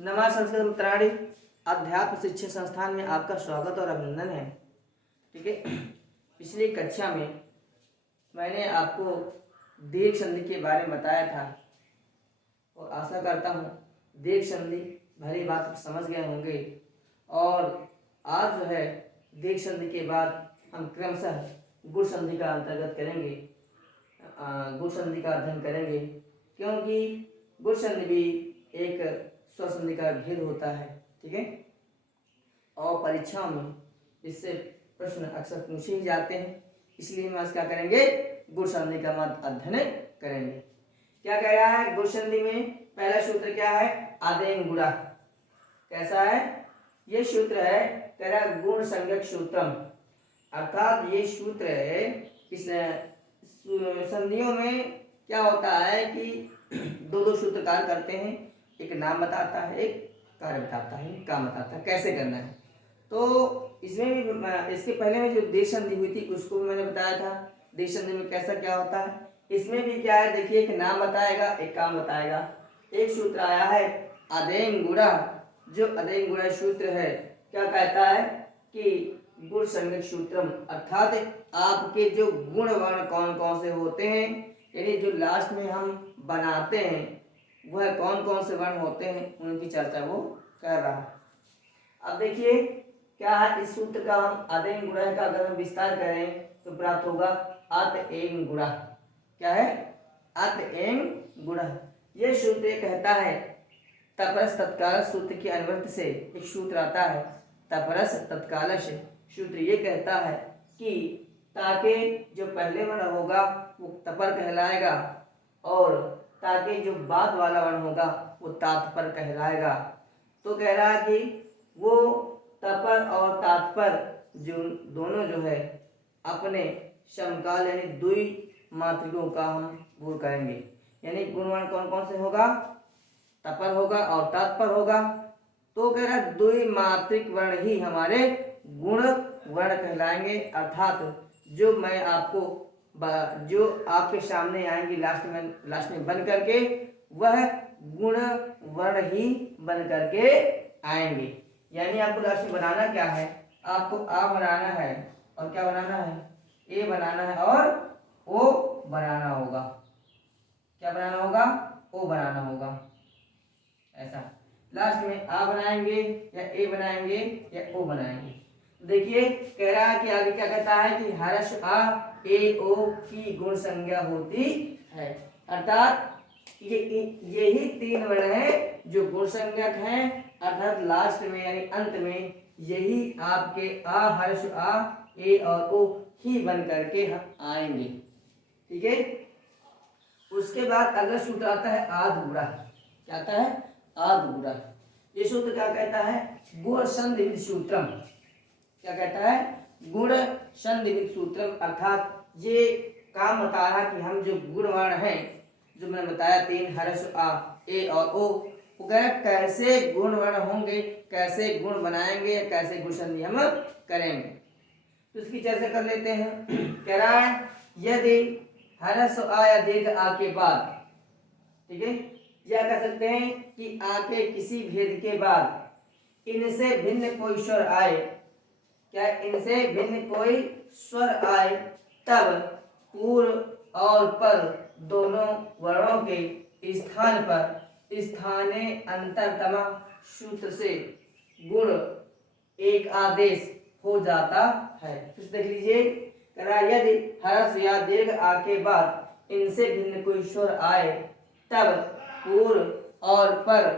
नमः संस्कृत मित्राणि अध्यात्म शिक्षा संस्थान में आपका स्वागत और अभिनंदन है। ठीक है, पिछली कक्षा में मैंने आपको दीर्घ संधि के बारे में बताया था और आशा करता हूँ दीर्घ संधि भली बात समझ गए होंगे। और आज जो है दीर्घ संधि के बाद हम क्रमशः गुण संधि का अंतर्गत करेंगे, गुण संधि का अध्ययन करेंगे, क्योंकि गुण संधि भी एक स्वसंधि का भेद होता है। ठीक है, और परीक्षाओं में इससे प्रश्न अक्सर पूछे ही जाते हैं, इसलिए हम आज क्या करेंगे, गुण संधि का मत अध्ययन करेंगे। क्या कह रहा है गुण संधि में? पहला सूत्र क्या है? आदेन गुणा। कैसा है ये सूत्र? है कह रहा गुण संज्ञक सूत्रम, अर्थात ये सूत्र है। इस संधियों में क्या होता है कि दो सूत्र कार्य करते हैं, एक नाम बताता है, एक कार्य बताता है, काम बताता है कैसे करना है। तो इसमें भी इसके पहले में जो देश संधि हुई थी उसको भी मैंने बताया था। देश संधि में कैसा क्या होता है, इसमें भी क्या है देखिए, एक नाम बताएगा, एक काम बताएगा। एक सूत्र आया है अदेन गुणा। जो अदेन गुणा सूत्र है क्या कहता है कि गुण संज्ञक सूत्रम, अर्थात आपके जो गुण वर्ण कौन कौन से होते हैं, यानी जो लास्ट में हम बनाते हैं वह कौन कौन से वर्ण होते हैं उनकी चर्चा वो कर रहा है। अब देखिए क्या है इस सूत्र का, हम अदेन गुणा का अगर हम विस्तार करें तो प्राप्त होगा अत एन गुणा। क्या है? अत एन गुणा। ये सूत्र कहता है तपरस तत्काल सूत्र के अनुवर्त से एक सूत्र आता है, तपरस तत्काल सूत्र ये कहता है कि ताकि जो पहले वर्ण होगा वो तपर कहलाएगा और ताकि जो बाद वाला वर्ण होगा वो तात्पर कहलाएगा। तो कह रहा है कि वो तपर और तात्पर जो दोनों जो है अपने समकाल यानी द्वि मात्रिकों का हम गुण करेंगे। यानी गुणवर्ण कौन कौन से होगा? तपर होगा और तात्पर होगा। तो कह रहा है द्विमात्रिक वर्ण ही हमारे गुण वर्ण कहलाएंगे, अर्थात जो मैं आपको जो आपके सामने आएंगे लास्ट में बन करके वह गुण वर्ण ही बन करके आएंगे। यानी आपको लास्ट में बनाना क्या है? आपको आ बनाना है और क्या बनाना है? ए बनाना है और ओ बनाना होगा। क्या बनाना होगा? ओ बनाना होगा। ऐसा लास्ट में आ बनाएंगे या ए बनाएंगे या ओ बनाएंगे। देखिए कह रहा है कि आगे क्या कहता है कि हर्ष आ ए ओ की गुण संज्ञा होती है, अर्थात यही तीन वर्ण है जो गुण संज्ञक हैं, अर्थात लास्ट में यानी अंत में यही आपके आ हर्ष आ ए और ओ ही बन करके आएंगे। ठीक है, उसके बाद अगला सूत्र आता है आद गुणा। क्या आता है? आद गुणा। ये सूत्र क्या कहता है? गुण संधि सूत्रम। क्या कहता है? गुण संधि सूत्रम, अर्थात ये काम बता रहा कि हम जो गुण वर्ण हैं जो मैंने बताया तीन हर्ष आ ए और ओ, कैसे गुण वर्ण होंगे, कैसे गुण बनाएंगे, कैसे गुण संधि हम करेंगे, तो इसकी चर्चा कर लेते हैं। कह रहा है यदि हर्ष आ या दीर्घ आ के बाद, ठीक है, या कह सकते हैं कि आ के किसी भेद के बाद इनसे भिन्न कोई स्वर आए, क्या इनसे भिन्न कोई स्वर आए, तब पूर्व और पर दोनों वर्णों के स्थान पर स्थाने अंतरतमा सूत्र से गुण एक आदेश हो जाता है। फिर देख लीजिए, यदि हर्ष या दीर्घ आ के बाद इनसे भिन्न कोई स्वर आए तब पूर्व और पर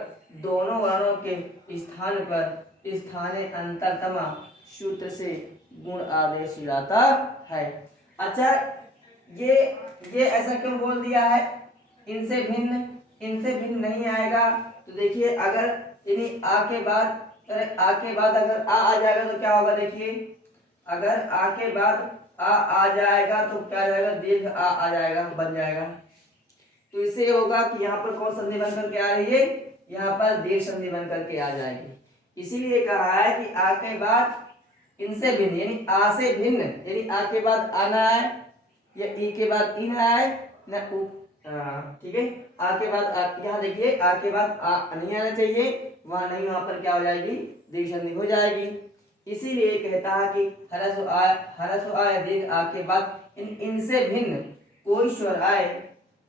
दोनों वर्णों के स्थान पर स्थाने अंतरतमा सूत्र से गुण आदेश हो जाता है। अच्छा, ये ऐसा क्यों बोल दिया है? इनसे भिन्न नहीं आएगा। तो देखिए अगर यानी आ के बाद अगर आ जाएगा तो क्या होगा? देखिए अगर आ के बाद आ जाएगा तो क्या जाएगा? दीर्घ आ जाएगा, बन जाएगा। तो इससे ये होगा कि यहाँ पर कौन संधि बन करके आ रही है? यहाँ पर दीर्घ संधि बन करके आ जाएगी। इसीलिए कहा है कि आ के बाद इनसे भिन्न यानी आ से भिन्न, यानी आ के बाद आना है या ई के बाद ई ना आए, न ठीक है। आ के बाद यहाँ देखिए, आ के बाद आ नहीं आना चाहिए, वहां नहीं, वहां पर क्या हो जाएगी, दीर्घ संधि हो जाएगी। इसीलिए कहता है कि ह्रस्व आ या दीर्घ आ के बाद इनसे भिन्न कोई स्वर आए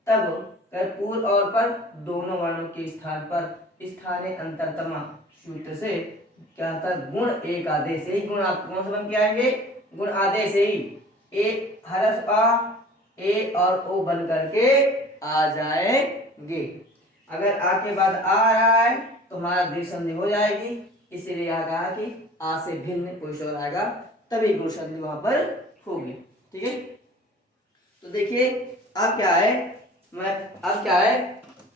तब पूर्व और पर दोनों वर्णों के स्थान पर स्थाने अंतरतमा सूत्र से क्या होता है, गुण एक आदेश से ही, गुण आप कौन सा बन के आएंगे, गुण आदेश से ही एक ह्रस्व आ ए और ओ बन करके आ जाएंगे। अगर आ के बाद आ रहा है तो हमारा दीर्घ संधि हो जाएगी, इसीलिए यहाँ कहा कि आ से भिन्न कोई स्वर आएगा तभी गुण संधि वहां पर होगी। ठीक है। तो देखिए अब क्या है, अब क्या है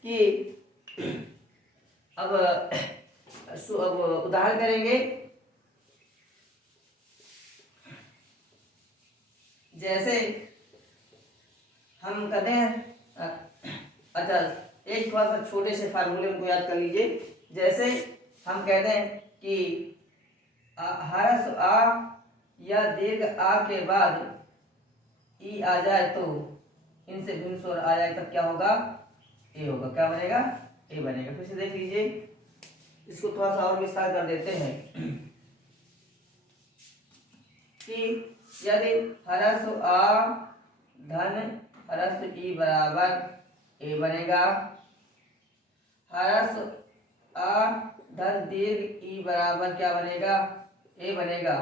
कि अब उदाहरण करेंगे। जैसे हम कहते हैं, अच्छा एक थोड़ा सा छोटे से फार्मूले को याद कर लीजिए। जैसे हम कहते हैं कि ह्रस्व आ या दीर्घ आ के बाद ई आ जाए तो इनसे भिन्न स्वर आ जाए तब क्या होगा, ए होगा। क्या बनेगा, ए बनेगा। फिर से देख लीजिए, इसको थोड़ा सा और विस्तार कर देते हैं कि यदि ह्रस्व आ धन ह्रस्व ई बराबर ए बनेगा, ह्रस्व आ धन दीर्घ ई बराबर क्या बनेगा, ए बनेगा।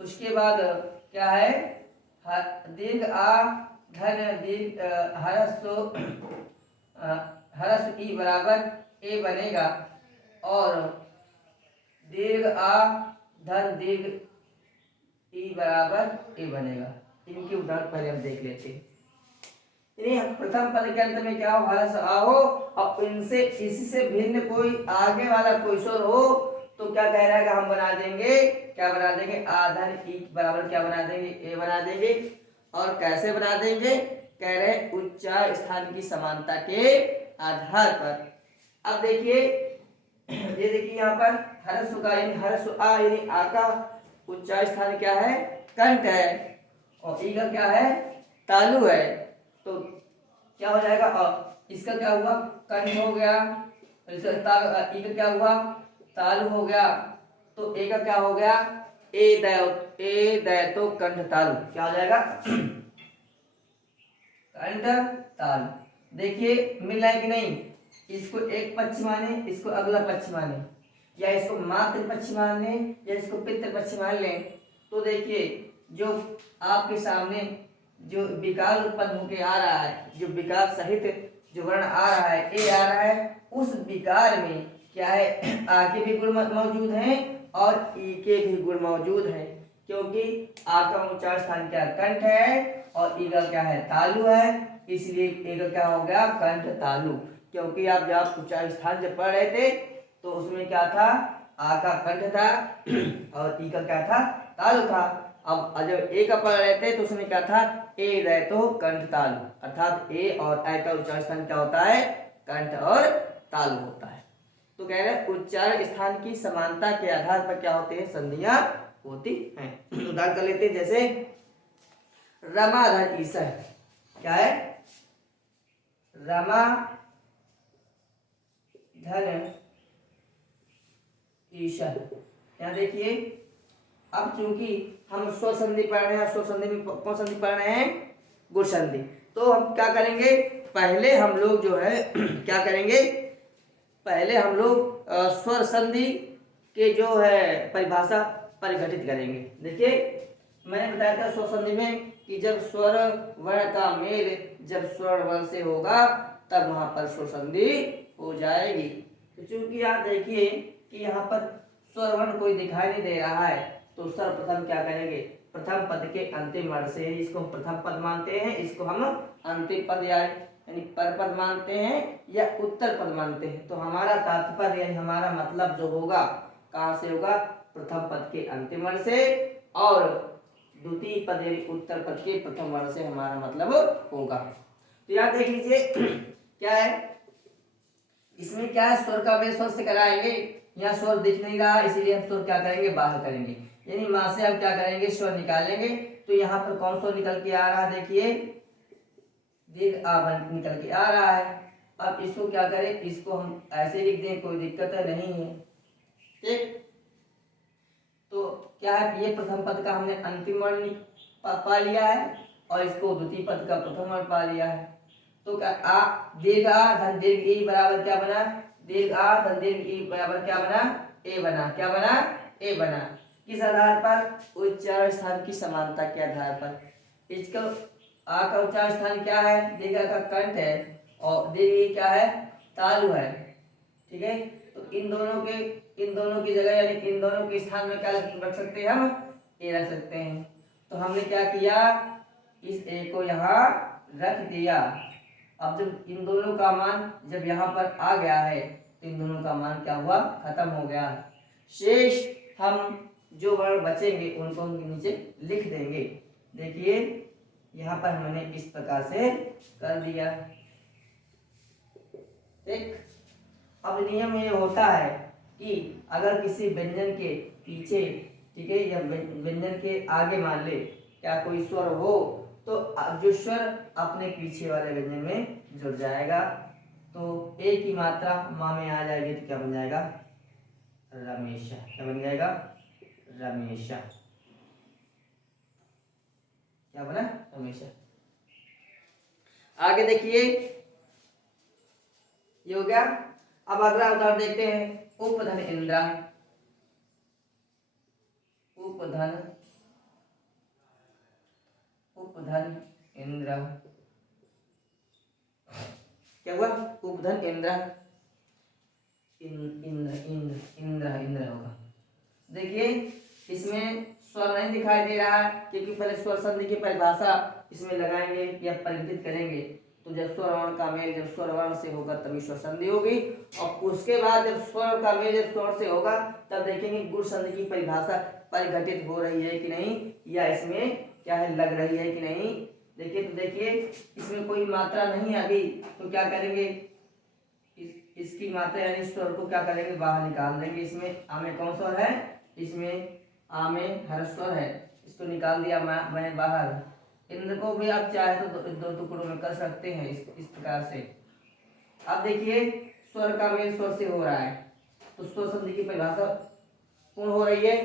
उसके बाद क्या है, दीर्घ आ धन दीर्घ ह्रस्व ई बराबर ए बनेगा और दीर्घ आ धन दीर्घ ई बराबर ए बनेगा। इनके उदाहरण पहले हम देख लेते हैं। प्रथम पद के अंत में क्या हो, ह्रस्व आ हो और इनसे इसी से भिन्न कोई आगे वाला कोई स्वर हो तो क्या कह रहा है कि हम बना देंगे, क्या बना देंगे, आ धन ई बराबर क्या बना देंगे, ए बना देंगे। और कैसे बना देंगे, कह रहे उच्चार स्थान की समानता के आधार पर। अब देखिए, ये देखिए यहाँ पर ह्रस्व का यानी ह्रस्व आ यानी आ का उच्चार स्थान क्या है, कंठ है और ई का क्या है, तालु है। तो क्या हो जाएगा, इसका क्या हुआ, कंठ हो गया, इसका ई का क्या हुआ, तालु हो गया। तो ए का क्या हो गया, ए दय तो कंठ तालु क्या हो जाएगा, कंठ तालु। देखिए मिल रहा है कि नहीं, इसको एक पक्ष माने, इसको अगला पक्ष माने, या इसको मातृ पक्ष मान लें या इसको पितृ पक्ष मान लें। तो देखिए जो आपके सामने जो विकार उत्पन्न होके आ रहा है, जो विकार सहित जो वर्ण आ रहा है, ए आ रहा है, उस विकार में क्या है, आ के भी गुण मौजूद हैं और ई के भी गुण मौजूद हैं। क्योंकि आ का उच्चार स्थान क्या, कंठ है और ई का क्या है, तालु है, इसलिए ए का क्या हो गया, कंठ तालु। क्योंकि आप जब उच्चार स्थान जब पढ़ रहे थे तो उसमें क्या था, आ का कंठ था और ई का क्या था, तालु था। अब जब ए का पढ़ रहे थे तो उसमें क्या था, ए रहे तो कंठ तालु, अर्थात ए और ए का उच्चार स्थान क्या होता है, कंठ और तालु होता है। तो कह रहे उच्चार स्थान की समानता के आधार पर क्या होते हैं, संधियां होती हैं। उदाहरण कर लेते हैं, जैसे रमा धन ईसा, क्या है, रमा धन ईशा। यहाँ देखिए, अब चूंकि हम स्वर संधि पढ़ रहे हैं, स्वर संधि में कौन संधि पढ़ रहे हैं, गुण संधि। तो हम क्या करेंगे, पहले हम लोग जो है क्या करेंगे, पहले हम लोग स्वर संधि के जो है परिभाषा परिघटित करेंगे। देखिए मैंने बताया था स्वर संधि में कि जब स्वर वर्ण का मेल जब स्वर वर्ण से होगा तब वहां पर स्वर संधि हो जाएगी। तो चूंकि आप देखिए कि यहाँ पर स्वर वर्ण कोई दिखाई नहीं दे रहा है तो सर्वप्रथम क्या करेंगे, प्रथम पद के अंतिम वर्ण से, इसको हम प्रथम पद मानते हैं, इसको हम अंतिम पद यानी पर पद मानते हैं या उत्तर पद मानते हैं। तो हमारा तात्पर्य यानी हमारा मतलब जो होगा कहाँ से होगा, प्रथम पद के अंतिम वर्ण से और द्वितीय पद यानी उत्तर पद के प्रथम वर्ण से हमारा मतलब होगा। तो यहाँ देख लीजिए क्या है, इसमें क्या है, स्वर का अभ्यास स्वर से कराएंगे। यहाँ स्वर दिख नहीं रहा इसीलिए हम स्वर क्या करेंगे, बाहर करेंगे, यानी माँ से हम क्या करेंगे, स्वर निकालेंगे। तो यहाँ पर कौन स्वर निकल के आ रहा है, देखिए दीर्घ आ निकल के आ रहा है। अब इसको क्या करें, इसको हम ऐसे लिख दें, कोई दिक्कत नहीं है। ठीक, तो क्या है, ये प्रथम पद का हमने अंतिम वर्ण पा लिया है और इसको द्वितीय पद का प्रथम वर्ण पा लिया है। तो क्या आ दीर्घ आ धन दीर्घ ई बराबर क्या बना, दीर्घ आ धन दीर्घ ई बराबर क्या बना, ए बना। क्या बना, ए बना। किस आधार पर, उच्चारण स्थान की समानता के आधार पर। इसका आ का उच्चारण स्थान क्या है, दीर्घ का कंठ है और दीर्घ क्या है, तालु है। ठीक है, तो इन दोनों की जगह यानी इन दोनों के स्थान में क्या रख सकते हैं, हम ए रख सकते हैं। तो हमने क्या किया, इस ए को यहाँ रख दिया। अब जब इन दोनों का मान जब यहाँ पर आ गया है तो इन दोनों का मान क्या हुआ, खत्म हो गया। शेष हम जो वर्ण बचेंगे उनको हम नीचे लिख देंगे। देखिए यहाँ पर हमने इस प्रकार से कर दिया। ठीक, अब नियम ये होता है कि अगर किसी व्यंजन के पीछे, ठीक है, या व्यंजन के आगे मान ले क्या कोई स्वर हो तो जो स्वर अपने पीछे वाले व्यंजन में जुड़ जाएगा। तो ए की मात्रा माँ में आ जाएगी तो क्या बन जाएगा, रमेशा। क्या बन जाएगा, रमेशा। क्या बना, रमेशा। आगे देखिए, ये हो गया। अब अगला उदाहरण देखते हैं, उपधन इंद्र। उपधन इंद्र क्या हुआ, उपधन इंद्र। इंद्र होगा। देखिए इसमें स्वर नहीं दिखाई दे रहा है क्योंकि पहले स्वर संधि की परिभाषा इसमें लगाएंगे या परिचित करेंगे। तो जब स्वर वर्ण का मेल जब स्वर वर्ण से होगा तभी स्वर संधि होगी, और उसके बाद जब स्वर का मेल जब स्वर से होगा तब देखेंगे गुण संधि की परिभाषा परिघटित हो रही है कि नहीं, या इसमें क्या है, लग रही है कि नहीं। देखिए तो देखिए इसमें कोई मात्रा नहीं है अभी, तो क्या करेंगे, इसकी मात्रा यानी स्वर को क्या करेंगे, बाहर निकाल देंगे। इसमें आ में कौन स्वर है, इसमें आ में हर स्वर है, इसको निकाल दिया मैं बाहर। इंद्र को भी आप चाहे तो दो टुकड़ों में कर सकते हैं इस प्रकार से। अब देखिए स्वर का मेल स्वर से हो रहा है तो स्वर संधि की परिभाषा पूर्ण हो रही है।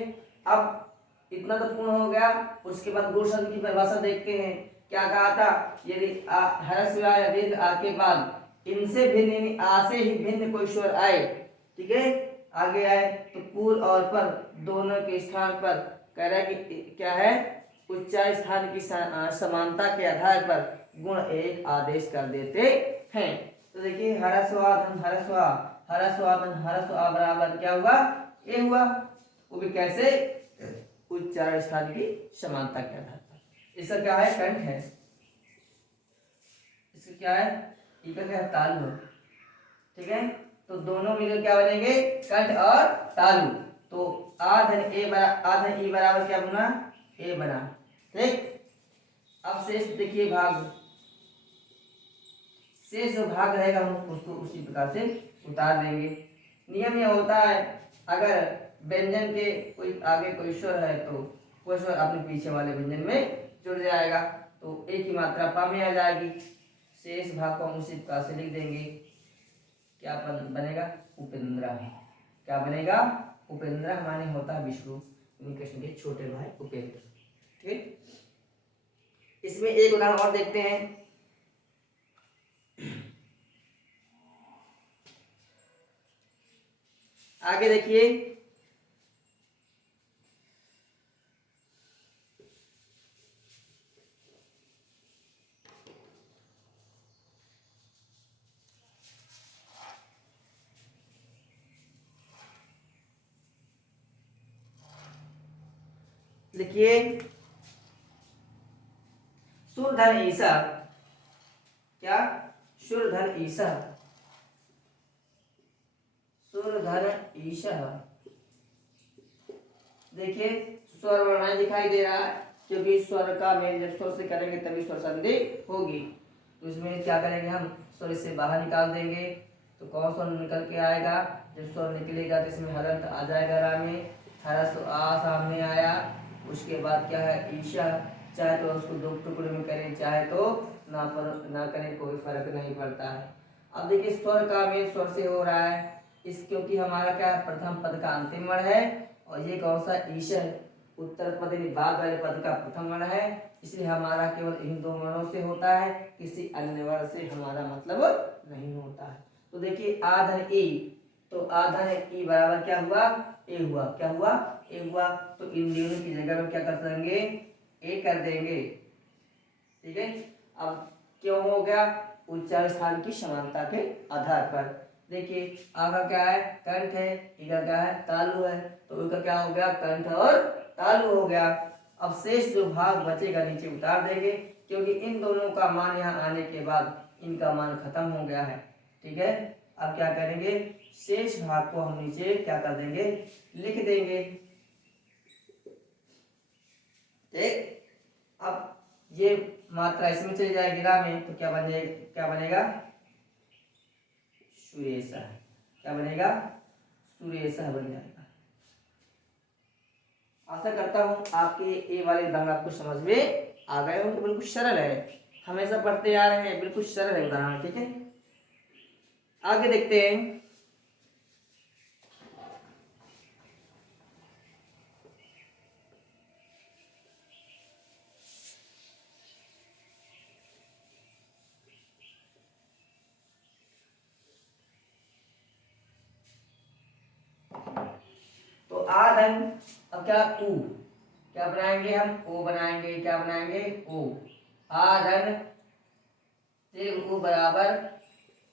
अब इतना तो पूर्ण हो गया, उसके बाद गुण संधि की परिभाषा देखते हैं। क्या कहा था, यदि ह्रस्व या दीर्घ आ के बाद इनसे भिन्न यानी आ से ही भिन्न कोई स्वर आए, ठीक है, आगे आए तो पूर्व और पर दोनों के स्थान पर कह रहा है कि क्या है, उच्चारण स्थान की समानता के आधार पर गुण एक आदेश कर देते हैं। तो देखिए हरस्वाधन हरस्वा हरस्वाधन हरस्वा बराबर क्या हुआ, ए हुआ। वो भी कैसे, उच्चारण स्थान की समानता के आधार पर। इसका क्या है, कंठ है। इसका क्या है, इका क्या है, तालु है। ठीक है, तो दोनों मिलकर क्या बनेंगे, कंठ और तालु। तो आधन ए आधन ई बराबर क्या बना, ए बना। ठीक, अब शेष देखिए भाग, शेष जो भाग रहेगा हम उसको उसी प्रकार से उतार देंगे। नियम यह होता है अगर व्यंजन के कोई आगे कोई स्वर है तो वो स्वर अपने पीछे वाले व्यंजन में जुड़ जाएगा, तो ए की मात्रा पा में आ जाएगी। शेष भाग को हम उसी प्रकार से लिख देंगे। क्या बनेगा, उपेंद्र। क्या बनेगा, उपेंद्र माने होता है विष्णु कृष्ण के छोटे भाई उपेंद्र। ठीक, इसमें एक उदाहरण और देखते हैं। आगे देखिए, देखिए सुरधन ईसा। क्या, सुरधन ईसा, सुरधन ईसा। देखिए स्वर वर्ण दिखाई दे रहा है क्योंकि स्वर का मेल जब स्वर से करेंगे तभी स्वर संधि होगी। तो इसमें क्या करेंगे, हम स्वर से बाहर निकाल देंगे। तो कौन स्वर निकल के आएगा, जब स्वर निकलेगा तो इसमें हलंत आ जाएगा, रा में हरस आ सामने आया। उसके बाद क्या है, ईशा, चाहे तो उसको दो टुकड़े में करें चाहे तो ना करें कोई फर्क नहीं पड़ता है। अब देखिए स्वर का मेल स्वर से हो रहा है इस, क्योंकि हमारा क्या है, प्रथम पद का अंतिम वर्ण है और ये कौन सा ईश है, उत्तर पद यानी बाद वाले पद का प्रथम वर्ण है, इसलिए हमारा केवल इन दो वर्णों से होता है, किसी अन्य वर्ण से हमारा मतलब नहीं होता है। तो देखिए आधन ई, तो आधन ई बराबर क्या हुआ, ए हुआ, क्या हुआ, ए हुआ। तो इन दोनों की जगह में क्या कर देंगे, ए कर देंगे, ठीक है। अब क्यों हो गया, उच्चारण स्थान की समानता के आधार पर। देखिए आ का क्या है, कंठ है, ई का क्या है, तालु है, तो ई का क्या हो गया, कंठ और तालु हो गया। अब शेष जो भाग बचेगा नीचे उतार देंगे, क्योंकि इन दोनों का मान यहाँ आने के बाद इनका मान खत्म हो गया है, ठीक है। अब क्या करेंगे, शेष भाग को हम नीचे क्या कर देंगे, लिख देंगे, ठीक। अब ये मात्रा इसमें चली जाएगी रा में, तो क्या बनेगा, सुरेशा, क्या बनेगा, सुरेशा बन जाएगा। आशा करता हूं आपके ये वाले उदाहरण आपको समझ में आ गए हो। तो बिल्कुल सरल है, हमेशा पढ़ते आ रहे हैं, बिल्कुल सरल है उदाहरण, ठीक है। आगे देखते हैं। तो आधन, अब क्या ऊ, क्या बनाएंगे हम, ओ बनाएंगे, क्या बनाएंगे, ओ, आधन, दीर्घ ऊ बराबर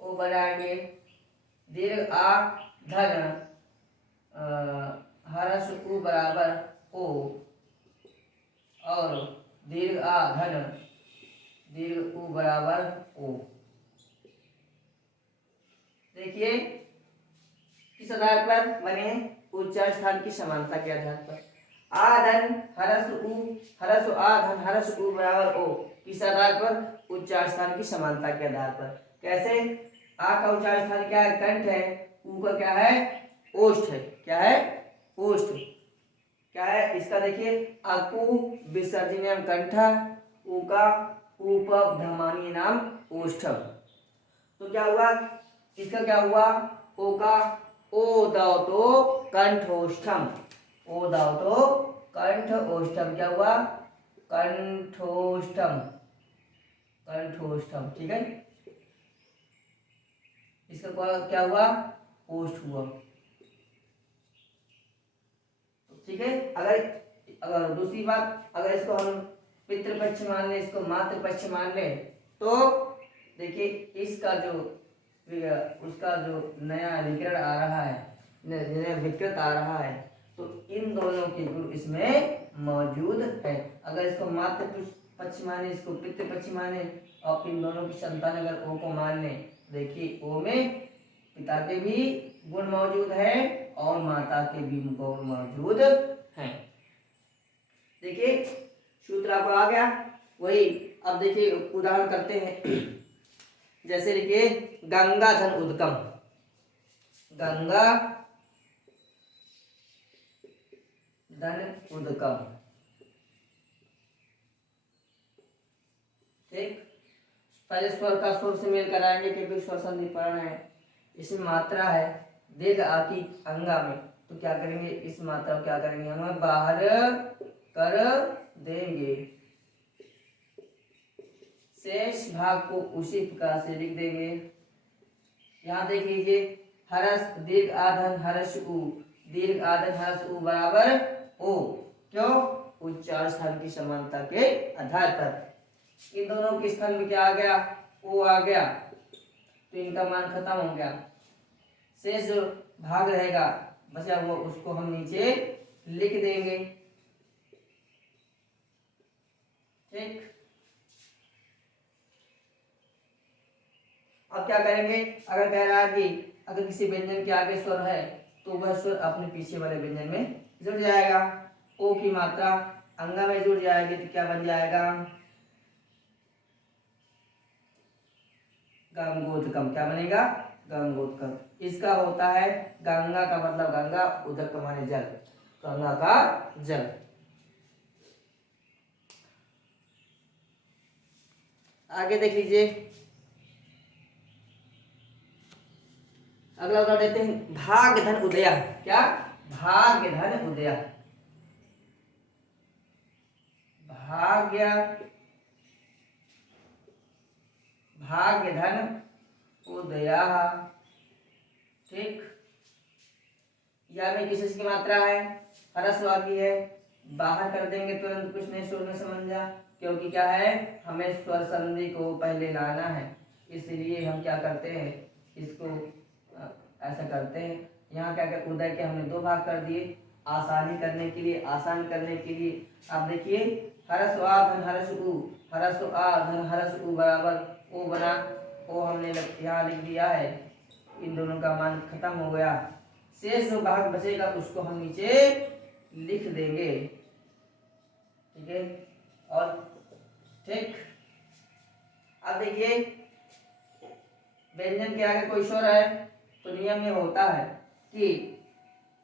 ओ बनाएंगे, दीर्घ आ धन हरस उ बराबर ओ, और दीर्घ आ धन दीर्घ उ बराबर ओ। देखिए किस आधार पर बने, उच्चारण स्थान की समानता के आधार पर। आधन हरस आधन हरस उ बराबर ओ, किस आधार पर, उच्चारण स्थान की समानता के आधार पर। कैसे, आ का उच्चारण स्थान क्या है, कंठ है, उ का क्या है, ओष्ठ है, क्या है, ओष्ठ, क्या है इसका, देखिए अकु विसर्जनीयम कंठा, उ का उपधमानी नाम ओष्ठम। तो क्या हुआ, इसका क्या हुआ, ओ का ओ दाव तो कंठोष्ठम, ओ दाव तो कंठोष्ठम, क्या हुआ, कंठोष्ठम, कंठोष्ठम, ठीक है। इसका क्या हुआ, ओष्ठ हुआ, ठीक है। अगर दूसरी बात, अगर इसको हम पितृपक्ष मान ले, इसको मातृपक्ष मान ले, तो देखिए इसका जो उसका जो नया विकरण आ रहा है, नया विकृत आ रहा है, तो इन दोनों के गुण इसमें मौजूद है। अगर इसको मातृपक्ष माने, इसको पितृपक्ष माने, और इन दोनों की संतान अगर ओ को मान ले, देखिए ओ में पिता के भी गुण मौजूद है और माता के भी गुण मौजूद हैं। देखिए सूत्र आपको आ गया, वही अब देखिए उदाहरण करते हैं। जैसे लिखिए गंगा धन उदकम, गंगा धन उदकम, ठीक। पहले स्वर का स्वर से मेल कराएंगे, क्योंकि स्वर संधि पढ़ना है, इसमें मात्रा है दीर्घ आ की अंगा में, तो क्या करेंगे, इस मात्रा को क्या करेंगे, हम बाहर कर देंगे, शेष भाग को उसी प्रकार से लिख देंगे। यहाँ देख लीजिए, हरस दीर्घ आधन हरस उ, दीर्घ आधन हरस उ बराबर ओ, क्यों, उच्चारण स्थान की समानता के आधार पर। इन दोनों के स्थान में क्या आ गया, ओ आ गया, तो इनका मान खत्म हो गया, शेष जो भाग रहेगा बचा हुआ उसको हम नीचे लिख देंगे, ठीक। अब क्या करेंगे, अगर कह रहा है कि अगर किसी व्यंजन के आगे स्वर है तो वह स्वर अपने पीछे वाले व्यंजन में जुड़ जाएगा, ओ की मात्रा अंगा में जुड़ जाएगी, तो क्या बन जाएगा, गंगोदकम, क्या बनेगा, गंगोदकम। इसका होता है, गंगा का मतलब गंगा, उदक का माने जल, गंगा का जल। आगे देख लीजिए, अगला उदाहरण देते हैं, भाग्य धन उदया। क्या? भाग्य धन उदया। भाग्य भाग्य धन उदया। ठीक, या में किस की मात्रा है? ह्रस्व की है, बाहर कर देंगे तुरंत, कुछ नहीं सोचना समझा, क्योंकि क्या है, हमें स्वर संधि को पहले लाना है, इसलिए हम क्या करते हैं, इसको ऐसा करते हैं। यहाँ क्या क्या उदय के हमने दो भाग कर दिए, आसानी करने के लिए, आसान करने के लिए। अब देखिए, हरस आ धन हरस उ, हरस आ धन हरस उ बराबर ओ बना, ओ हमने यहाँ लिख दिया है, इन दोनों का मान खत्म हो गया। शेष जो भाग बचेगा उसको हम नीचे लिख देंगे। ठीक है, और ठीक, अब देखिए, व्यंजन के आगे कोई स्वर है तो नियम ये होता है कि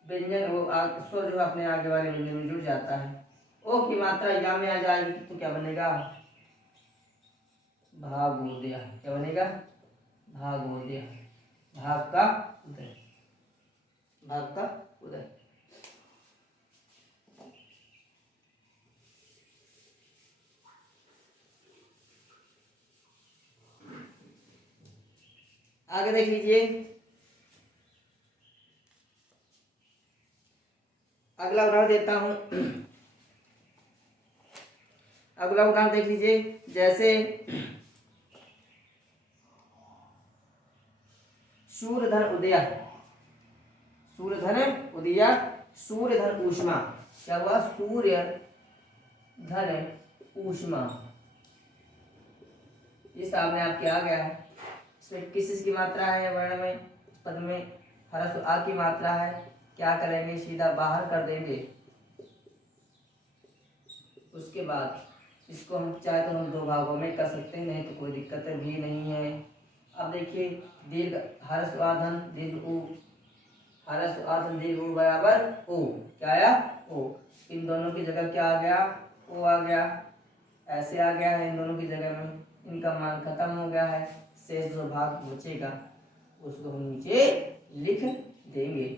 व्यंजन वो स्वर जो अपने आगे वाले व्यंजन में जुड़ जाता है। ओ की मात्रा या में आ जाएगी तो क्या बनेगा? भागोदय। क्या बनेगा? भागोदय, भाग का उदय, भाग का उदय। आगे देख लीजिए, अगला उदाहरण देता हूं। अगला उदाहरण देख लीजिए, जैसे सूर्यधन उदया, सूर्यधन उदया, सूर्यधन ऊष्मा। क्या हुआ? सूर्य धन ऊष्मा, ये सामने आपके आ गया है। इसमें किस की मात्रा है? वर्ण में, पद में हरस आ की मात्रा है। क्या करेंगे? सीधा बाहर कर देंगे। उसके बाद इसको हम चाहे तो हम दो भागों में कर सकते हैं, नहीं तो कोई दिक्कत भी नहीं है। अब देखिए, दीर्घ हरस आधन दीर्घ उ, हरस आधन दीर्घ उ बराबर ओ। क्या आया? ओ। इन दोनों की जगह क्या आ गया? ओ आ गया, ऐसे आ गया है इन दोनों की जगह में, इनका मान खत्म हो गया है। शेष जो भाग बचेगा उसको हम नीचे लिख देंगे।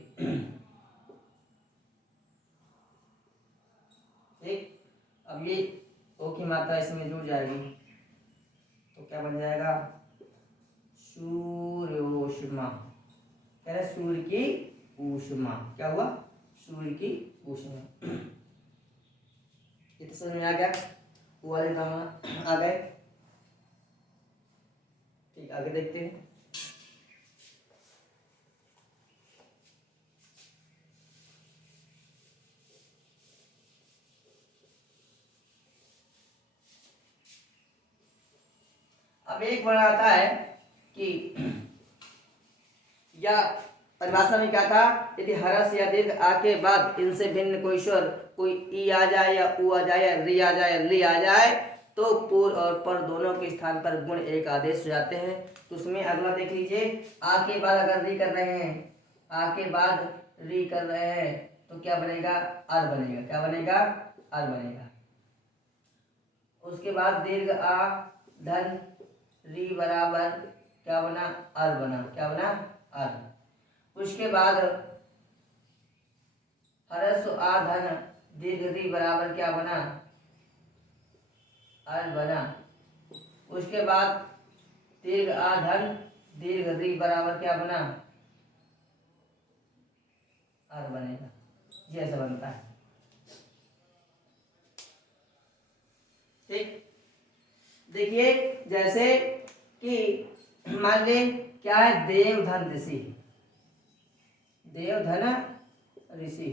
ठीक, अब ये ओ की मात्रा इसमें जुड़ जाएगी तो क्या बन जाएगा? सूर्योष्मा। कह रहे सूर्य की ऊष्मा। क्या हुआ? सूर्य की ऊष्मा। ये तो समझ में आ गया, वो वाले काम आ गए। ठीक, आगे देखते हैं। अब एक वर्ण आता है कि या परिभाषा में क्या था, यदि हरस या दीर्घ आ के बाद इनसे भिन्न कोई स्वर, कोई ई आ जाए या उ आ जाए या री आ जाए या ली आ जाए, तो पूर्व और पर दोनों के स्थान पर गुण एक आदेश हो जाते हैं। तो उसमें अगला देख लीजिए, आ के बाद अगर री कर रहे हैं, आ के बाद री कर रहे हैं तो क्या बनेगा? अर बनेगा। क्या बनेगा? अर बनेगा। उसके बाद दीर्घ आ धन री बराबर क्या बना? अर बना। क्या बना? अर। उसके बाद हरस आ धन दीर्घ री बराबर क्या बना? अर बना। उसके बाद दीर्घ आ धन दीर्घ री बराबर क्या बना? अर बनेगा। ये ऐसा बनता है। ठीक, देखिए, जैसे कि मान ले क्या है, देवधन ऋषि, देवधन ऋषि,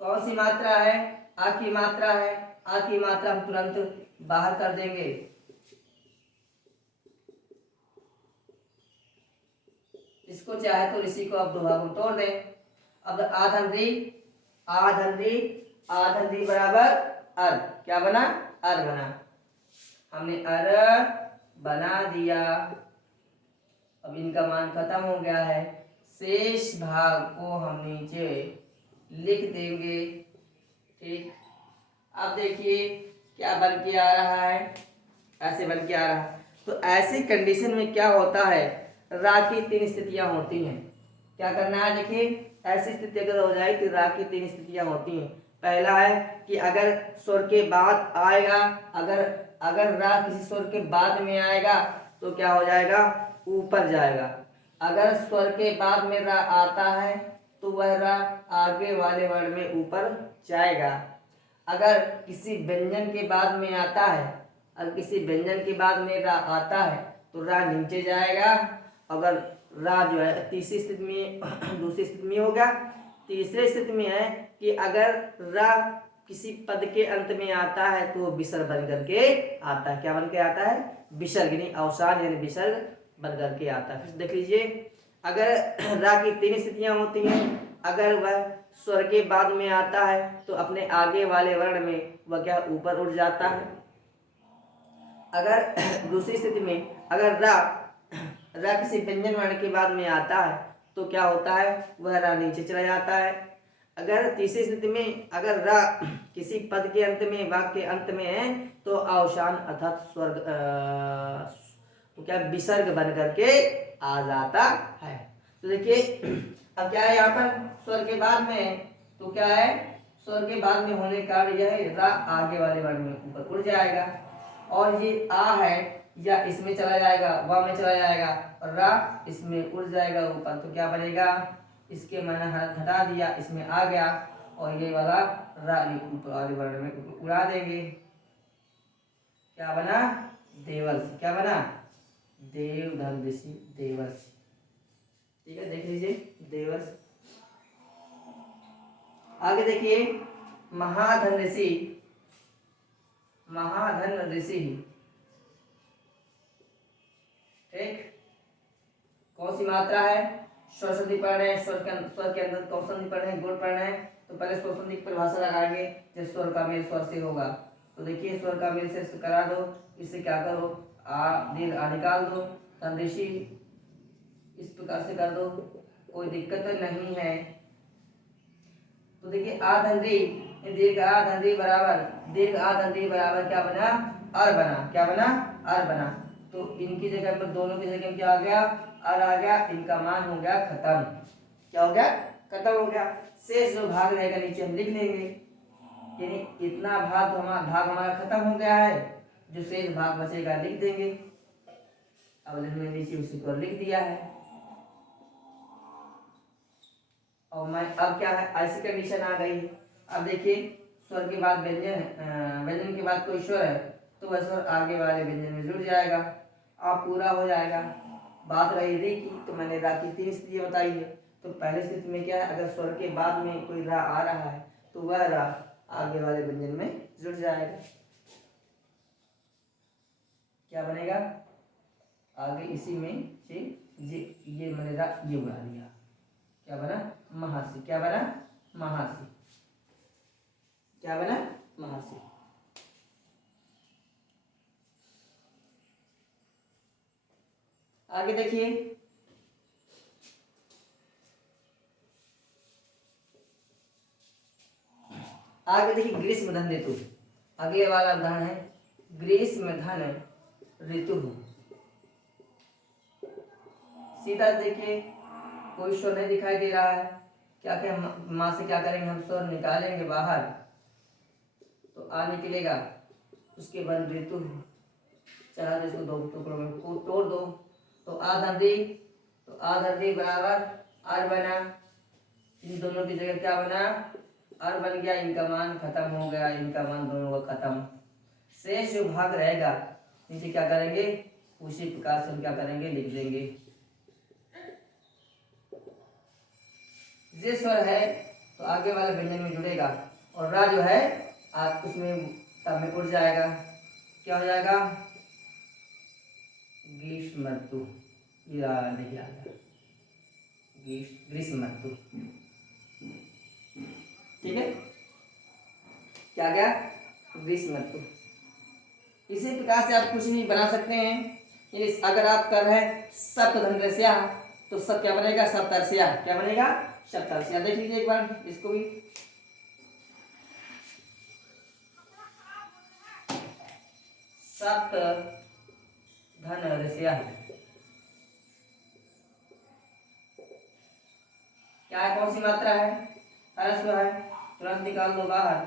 कौन सी मात्रा है? आ की मात्रा है। आ की मात्रा हम तुरंत बाहर कर देंगे। इसको चाहे तो ऋषि को अब दो भागों में तोड़ दें। अब आधन री, आधन री, आधन री बराबर अर। क्या बना? अर बना। हमने अर बना दिया। अब इनका मान खत्म हो गया है, शेष भाग को हम नीचे लिख देंगे। ठीक, अब देखिए, क्या बन के आ रहा है, ऐसे बन के आ रहा है। तो ऐसी कंडीशन में क्या होता है, रा की 3 स्थितियां होती हैं। क्या करना है, देखिए ऐसी स्थिति अगर हो जाए तो रा की 3 स्थितियां होती हैं। पहला है कि अगर स्वर के बाद आएगा, अगर अगर रा किसी स्वर के बाद में आएगा तो क्या हो जाएगा, ऊपर जाएगा। अगर स्वर के बाद में रा आता है तो वह रा आगे वाले वर्ण में ऊपर जाएगा। अगर किसी व्यंजन के बाद में आता है, अगर किसी व्यंजन के बाद में रा आता है तो रा नीचे जाएगा। अगर रा जो है तीसरी स्थिति में दूसरी स्थिति में हो गया। तीसरी स्थिति में है कि अगर रा किसी पद के अंत में आता है तो वो विसर्ग बन करके आता है। क्या बन के आता है, विसर्ग यानी अवसाद यानी विसर्ग बन करके आता है। फिर देख लीजिए, अगर रा की 3 स्थितियां होती हैं। अगर वह स्वर के बाद में आता है तो अपने आगे वाले वर्ण में वह क्या ऊपर उठ जाता है। अगर दूसरी स्थिति में अगर रा किसी व्यंजन वर्ण के बाद में आता है तो क्या होता है, वह रा नीचे चला जाता है। अगर तीसरी स्थिति में अगर रा किसी पद के अंत में, वाक्य के अंत में है तो अवसान अर्थात स्वर्ग तो क्या विसर्ग बन करके आ जाता है। तो देखिए अब क्या है, यहाँ पर स्वर के बाद में तो क्या है, स्वर के बाद में होने का यह है रा आगे वाले वर्ण में ऊपर उड़ जाएगा। और ये आ है या इसमें चला जाएगा, वा में चला जाएगा, और रा इसमें उड़ जाएगा ऊपर। तो क्या बनेगा, इसके मैंने हटा दिया, इसमें आ गया और ये वाला रा ऊपर वाले वर्ण में उड़ा देंगे। क्या बना, देवर्षि। क्या बना, देव ऋषि देवर्षि। ठीक है, देख लीजिए देवर्षि। आगे देखिए, महाधन ऋषि। महाधन ऋषि, ठीक, कौन सी मात्रा है, स्वर संधि पढ़ रहे हैं। स्वर के अंदर कौन संधि पढ़ रहे हैं, गुण पढ़ रहे हैं। तो पहले स्वर संधि की परिभाषा लगाएंगे, जिस स्वर का मेल स्वर से होगा। तो देखिए स्वर का मेल से करा दो, इससे क्या करो, दीर्घ आ निकाल दो, तंदेशी इस प्रकार से कर दो, कोई दिक्कत नहीं है। तो देखिए आ धंधी, दीर्घ आ धंधी बराबर, दीर्घ आ धंधी बराबर क्या बना, अर बना। क्या बना, अर बना। तो इनकी जगह पर, दोनों की जगह क्या आ गया, अर आ गया। इनका मान हो गया खत्म। क्या हो गया, खत्म हो गया। शेष जो भाग रहेगा नीचे हम लिख लेंगे, यानी इतना भाग तो हमारा खत्म हो गया है। जो शेष भाग बचेगा लिख देंगे। अब हमने नीचे उसी को लिख दिया है। और मैं अब क्या है, ऐसी कंडीशन आ गई है। अब देखिए स्वर के बाद व्यंजन, व्यंजन के बाद कोई स्वर है तो वह स्वर आगे वाले व्यंजन में जुड़ जाएगा, अब पूरा हो जाएगा। बात रही री की, तो मैंने रा की 3 स्थितियां बताई है। तो पहली स्थिति में क्या है, अगर स्वर के बाद में कोई रा आ रहा है तो वह रा आगे वाले व्यंजन में जुड़ जाएगा। क्या बनेगा, आगे इसी में से ये मैंने रा ये उड़ा दिया। क्या बना, महासी। क्या बना, महासी। क्या बना, महासी। आगे देखिए, आगे देखिए ग्रीष्म धन ऋतु। अगले वाला उदाहरण है ग्रीष्म धन ऋतु। सीधा देखिए कोई स्वर नहीं दिखाई दे रहा है। क्या करें, माँ से क्या करेंगे, हम स्वर निकालेंगे बाहर तो आ निकलेगा। उसके बाद ऋतु चला दो, इसको 2 टुकड़ों में तोड़ दो। तो आधंधी, तो आधंधी बराबर अर बना। इन दोनों की जगह क्या बना, अर बन गया। इनका मान खत्म हो गया, इनका मान दोनों का खत्म। शेष जो भाग रहेगा नीचे क्या करेंगे, उसी प्रकार से हम क्या करेंगे, लिख देंगे। जे स्वर है तो आगे वाले व्यंजन में जुड़ेगा और रा जो है उसमें तब में उड़ जाएगा। क्या हो जाएगा, ग्रीष्म ऋतु। ये नहीं आ गया, ग्रीष्म ऋतु। ठीक है, क्या गया, ग्रीष्म ऋतु। इसी प्रकार से आप कुछ भी बना सकते हैं। अगर आप कर रहे हैं सप्तधन्यस्या तो सब क्या बनेगा, सप्तर्षिया। क्या बनेगा, सप्तर्षिया। देख लीजिए एक बार इसको भी। सप्त धन ऋषय। क्या है, कौन सी मात्रा है, ह्रस्व है, तुरंत निकाल दो बाहर।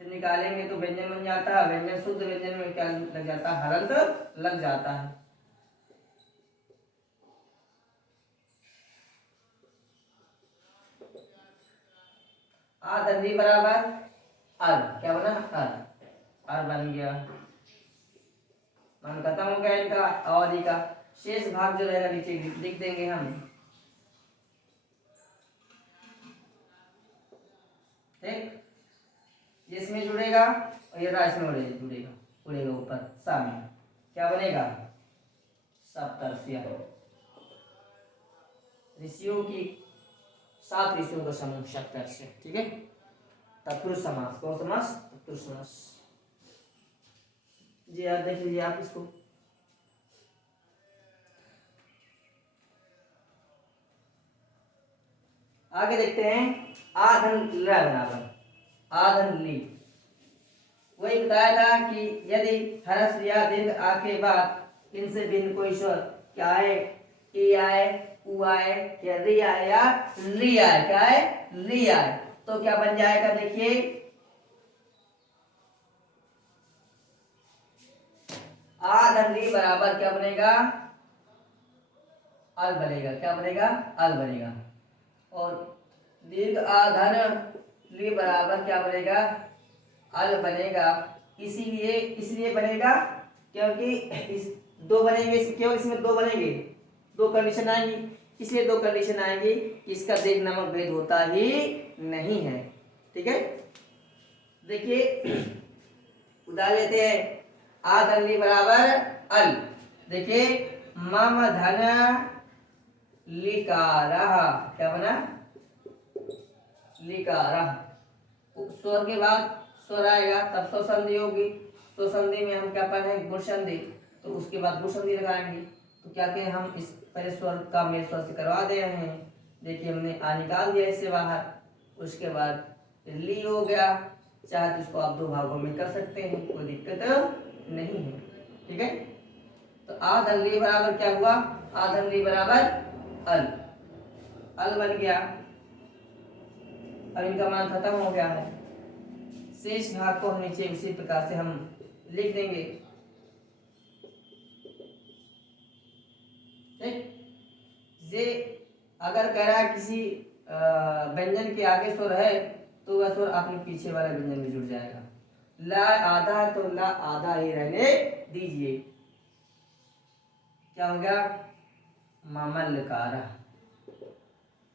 जब निकालेंगे तो व्यंजन बन जाता है, व्यंजन शुद्ध व्यंजन में क्या लग जाता है, हलंत लग जाता है। आदि बराबर अर, क्या बना, अर बन गया। मान खत्म हो गया इनका अवधि का। शेष भाग जो रहेगा नीचे लिख देंगे हम, ठीक। इसमें जुड़ेगा और ये इसमें जुड़ेगा, उड़ेगा ऊपर सामने, क्या बनेगा, सप्तर्षिय। ऋषियों की 7 ऋषियों का समूह सप्तर्षिय, ठीक है। तत्पुरुष समास, कौन समास, तत्पुरुष समास। जी यार देख लीजिए आप इसको। आगे देखते हैं, आधन बराबर आधन ली। वही बताया था कि यदि हर्ष या दीर्घ आ के बाद इनसे भिन्न कोई स्वर क्या है, ई आए, उ आए, या री आए, या ली आए, क्या है, ली आए, तो क्या बन जाएगा, देखिए आधन ली बराबर क्या बनेगा, अल बनेगा, क्या बनेगा, अल बनेगा। और दीर्घ आधन ली बराबर क्या बनेगा, अल बनेगा। इसलिए बनेगा क्योंकि इस दो बनेंगे, केवल इसमें दो बनेंगे, दो कंडीशन आएंगी, इसलिए दो कंडीशन आएंगी, इसका दीर्घ नामक भेद होता ही नहीं है, ठीक है। देखिए उदाहरण लेते हैं, आधन ली बराबर अल। देखिए मम धन लिकारः, क्या बना, लिकारः। स्वर के बाद स्वर आएगा तब स्वसंधि होगी, स्वसंधि में हम क्या पढ़े, गुण संधि, तो उसके बाद गुण संधि लगाएंगे। तो क्या कहें, हम इस पहले स्वर का मेल स्वर से करवा दे रहे हैं। देखिए हमने आ निकाल दिया इससे बाहर, उसके बाद ली हो गया। चाहे तो इसको आप दो भागों में कर सकते हैं, कोई दिक्कत नहीं है, ठीक है। तो आधन ली बराबर क्या हुआ, आधन ली बराबर अल, अल बन गया। अब इनका मान खत्म हो गया है। शेष भाग को हम नीचे उसी प्रकार से हम लिख देंगे, ठीक। ये अगर कह रहा है किसी व्यंजन के आगे स्वर है तो वह स्वर अपने पीछे वाले व्यंजन में जुड़ जाएगा। ला आधा है तो ला आधा ही रहने दीजिए। क्या हो गया, ममलकार,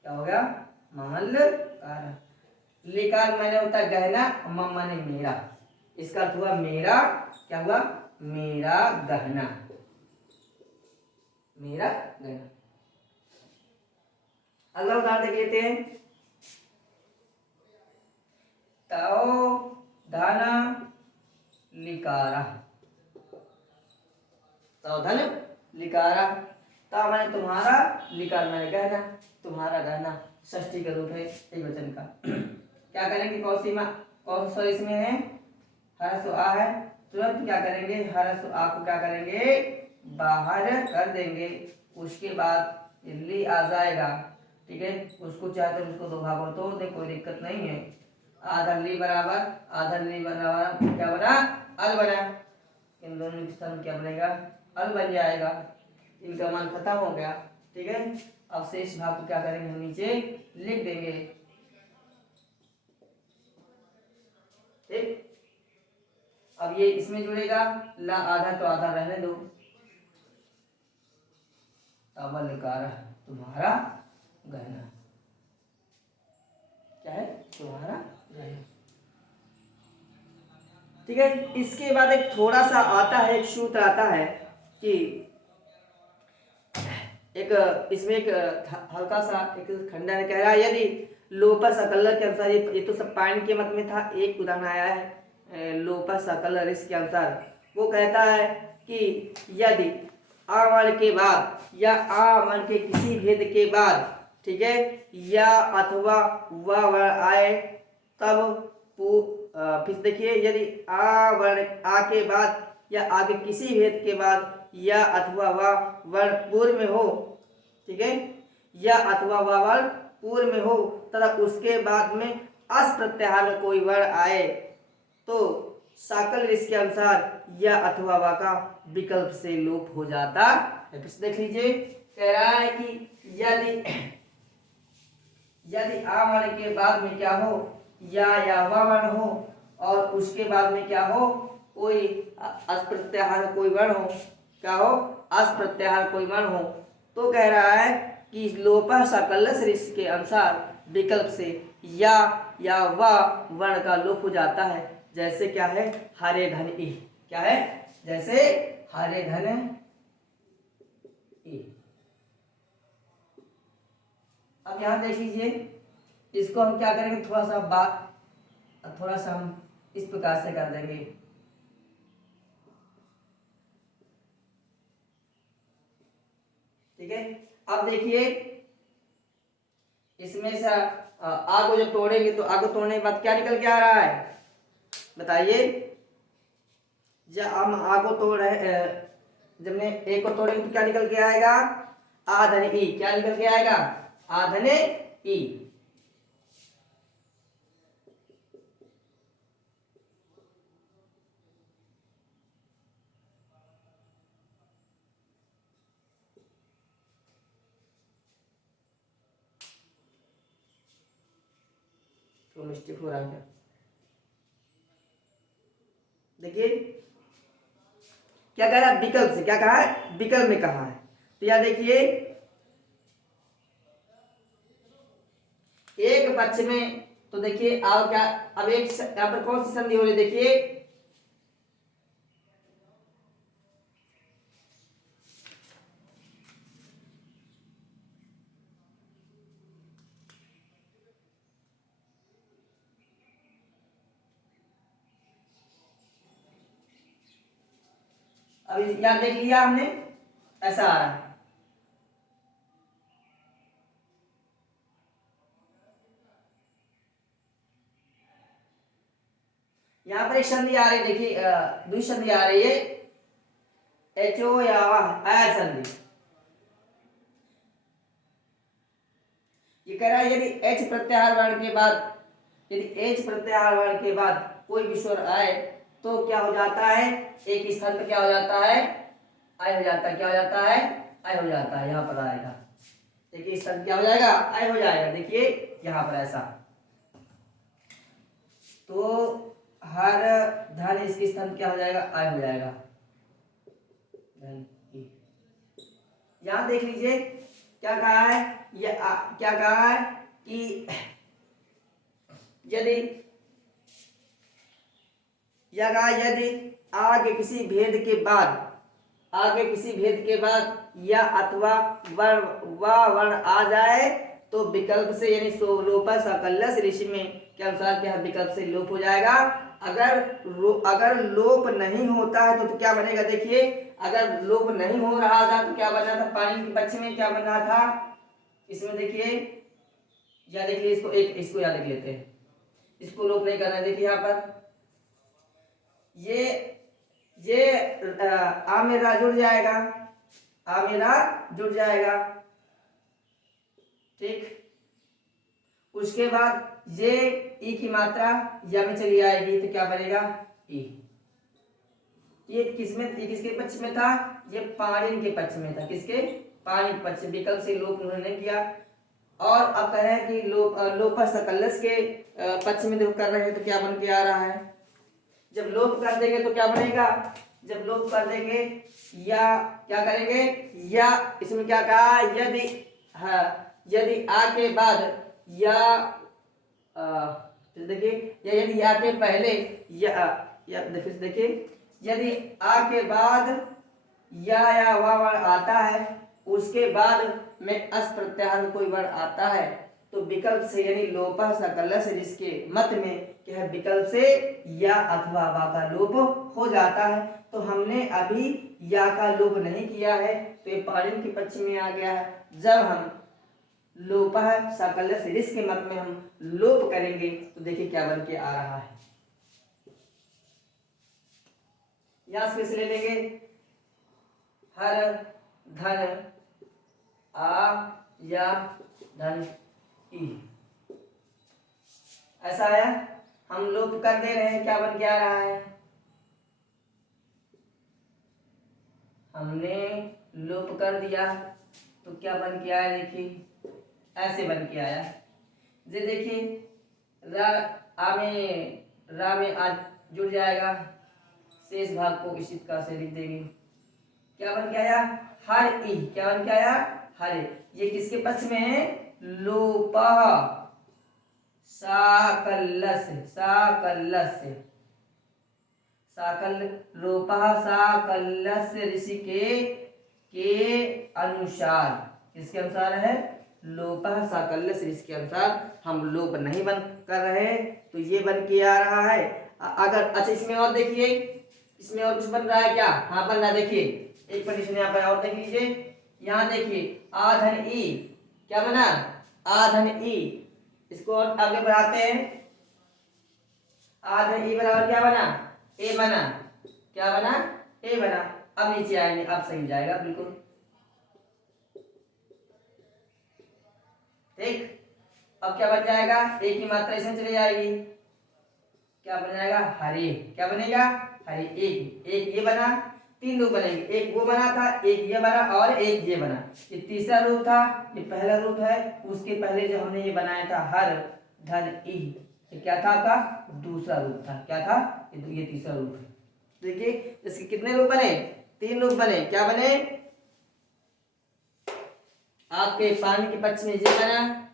क्या हो गया, ममलकार। लिकार मैंने होता गहना, मम माने मेरा, इसका अर्थ हुआ मेरा, क्या हुआ, मेरा गहना, मेरा गहना। अगला उदाहरण देख लेते हैं, तौ धन लिकारा, तौ धन लिकारा। ता मैंने तुम्हारा, लिकार मैंने गहना, तुम्हारा गहना षष्ठी का रूप है एक वचन का। क्या करेंगे, कौन सा इसमें है, हरस आ है, तुरंत क्या करेंगे, हरस आ को क्या करेंगे, बाहर कर देंगे। उसके बाद ली आ जाएगा, ठीक है। उसको चाहते हैं उसको दो भागों में तोड़ दे, कोई दिक्कत नहीं है। आधन ली बराबर क्या बना, अल बना। इन दोनों के स्थान क्या बनेगा, अल बन जाएगा। इनका मान खत्म हो गया, ठीक है। अब शेष भाग को क्या करेंगे, हम नीचे लिख देंगे, ठीक। अब ये इसमें जुड़ेगा, ला आधा तो आधा रहने दो, अवलकार तुम्हारा गहना, क्या है, तुम्हारा गहना, ठीक है। इसके बाद एक थोड़ा सा आता है, एक सूत्र आता है कि एक इसमें एक हल्का सा एक खंडन कह रहा है, यदि लोपस अकलर के अनुसार, ये तो सब पाइन के मत में था, एक उदाहरण आया है लोपस अकलर, इसके अनुसार वो कहता है कि यदि आ वर्ण के बाद या आ वर्ण के किसी भेद के बाद, ठीक है, या अथवा व वर्ण आए तब फिर देखिए, यदि आ वर्ण आ के बाद या आगे किसी भेद के बाद या अथवा व वर्ण पूर्व में हो, ठीक है, या अथवा व वर्ण पूर्व में हो तथा उसके बाद में अस प्रत्याहार में कोई वर्ण आए तो साकल इसके अनुसार या अथवा वा का विकल्प से लोप हो जाता है। फिर देख लीजिए, कह रहा है कि यदि आ वर्ण के बाद में क्या हो या वा वर्ण हो और उसके बाद में क्या हो कोई अस प्रत्याहार कोई वर्ण हो, क्या हो अस प्रत्याहार कोई वर्ण हो, तो कह रहा है कि लोपः साकल्य सदृश के अनुसार विकल्प से या व वर्ण का लोप हो जाता है। जैसे क्या है हरे धन ई, क्या है जैसे हरे धन ई। अब यहां देख लीजिए, इसको हम क्या करेंगे, थोड़ा सा हम इस प्रकार से कर देंगे, ठीक है। अब देखिए इसमें से आ को जब तोड़ेंगे तो आ को तोड़ने के बाद क्या निकल के आ रहा है बताइए। जब हम आ को तोड़ रहे, जब मैं ए को तोड़ेंगे तो क्या निकल के आएगा, आ धन ई, क्या निकल के आएगा, आ धन ई। तो मिस्टेक हो रहा है क्या, देखिए क्या कह रहा है, विकल्प से, क्या कहा है विकल्प में कहा है। तो यह देखिए एक पक्ष में, तो देखिए अब क्या, अब एक यहां पर कौन सी संधि हो रही है, देखिए अब यहां देख लिया हमने, ऐसा आ रहा है। यहां पर एक संधि आ रही है, देखिए दूसरी संधि आ रही है एच ओ या आय संधि। ये कह रहा है यदि एच प्रत्याहार वर्ण के बाद, यदि एच प्रत्याहार वर्ण के बाद कोई भी स्वर आए तो क्या हो जाता है, एक स्थान पर क्या हो जाता है, आय हो जाता है, क्या हो जाता है, आय हो जाता है। यहां पर आएगा देखिए स्थान क्या हो जाएगा, आय हो जाएगा, देखिए यहां पर ऐसा। तो हर धन इसकी स्थान क्या हो जाएगा, आय हो जाएगा। यहां देख लीजिए क्या कहा है, क्या कहा है कि यदि यदि आगे किसी भेद के बाद, आगे किसी भेद के बाद या अथवा वर्ण आ जाए तो विकल्प से यानी लोपः साकल्य ऋषि में के अनुसार क्या विकल्प से लोप हो जाएगा। अगर लोप नहीं होता है तो क्या बनेगा, देखिए अगर लोप नहीं हो रहा था तो क्या बना था, पानी के पक्ष में क्या बना था, इसमें देखिए या देख लीजिए इसको याद रख लेते हैं, इसको लोप नहीं करना है। देखिए यहाँ पर ये आ मेरा जुड़ जाएगा, आ मेरा जुड़ जाएगा, ठीक। उसके बाद ये ई की मात्रा या में चली आएगी तो क्या बनेगा, ई। ये किसके पक्ष में था, ये पाणिनि के पक्ष में था, किसके, पाणिनि पक्ष, विकल्प से लोप उन्होंने किया। और अब कह रहे हैं कि लोपः सकलस के पक्ष में कर रहे हैं तो क्या बन के आ रहा है, जब लोप कर देंगे तो क्या बनेगा, जब लोप कर देंगे या क्या करेंगे, या इसमें क्या कहा, यदि हाँ यदि आ के बाद देखिए या यदि आ के पहले या देखिए यदि आ के बाद या वा वर्ण आता है उसके बाद में अस प्रत्याहार कोई वर्ण आता है तो विकल्प से यानी लोपः सकलय से जिसके मत में क्या है विकल्प से या अथवा वा का लोप हो जाता है। तो हमने अभी या का लोप नहीं किया है तो ये पाणिनि के पक्ष में आ गया है। जब हम लोपः सकलय से जिसके मत में हम लोप करेंगे तो देखिए क्या बन के आ रहा है, यहाँ से फिर से ले लेंगे हर धन आ या धन ई, ऐसा आया। हम लोप कर दे रहे हैं, क्या बन के आ रहा है, हमने लोप कर दिया तो क्या बन के आया, देखिए ऐसे बन के आया। ये देखिए रा में आज जुड़ जाएगा, शेष भाग को इसी प्रकार से लिख देंगे। क्या बन के आया, हर ई, क्या बन के आया, हर। ये किसके पक्ष में है, लोपा साकल्यस्य, साकल्यस्य, साकल लोपा साकल्यस्य ऋषि के अनुसार, किसके अनुसार है, लोपा साकल्यस्य ऋषि के अनुसार हम लोप नहीं बन कर रहे, तो ये बन के आ रहा है। अगर अच्छा इसमें और देखिए, इसमें और कुछ बन रहा है क्या, हाँ बन रहा है, देखिए एक कंडीशन यहाँ पर और देख लीजिए। यहाँ देखिए आ धन ई, क्या बना, आ धन ई, इसको और आगे बढ़ाते हैं, आ धन ई बराबर क्या बना, ए बना, क्या बना, ए बना। अब नीचे आएंगे, अब सही जाएगा बिल्कुल, ठीक। अब क्या बन जाएगा, ए की मात्रा इसमें चली जाएगी, क्या बन जाएगा, हरे, क्या बनेगा, हरे। एक ये बना, तीन रूप बनेंगे, एक वो बना था, एक ये बना और एक ये बना। ये तीसरा रूप था, ये पहला रूप है। उसके पहले जो हमने ये बनाया था हर धन ई, ये क्या था, आपका दूसरा रूप था, क्या था, ये तीसरा रूप है। देखिए इसके कितने रूप बने, तीन रूप बने, क्या बने, आपके पानी के पक्ष में ये बना,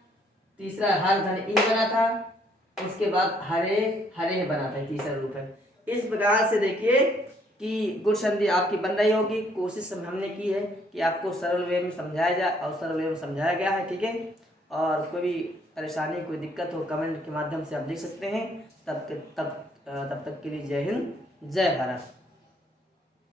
तीसरा हर धन ई बना था, उसके बाद हरे हरे बना था, तीसरा रूप है। इस प्रकार से देखिए कि गुण संधि आपकी बन रही होगी। कोशिश हमने की है कि आपको सरल वे में समझाया जाए और सरल वे में समझाया गया है, ठीक है। और कोई भी परेशानी, कोई दिक्कत हो, कमेंट के माध्यम से आप लिख सकते हैं। तब तक के लिए जय हिंद, जय भारत।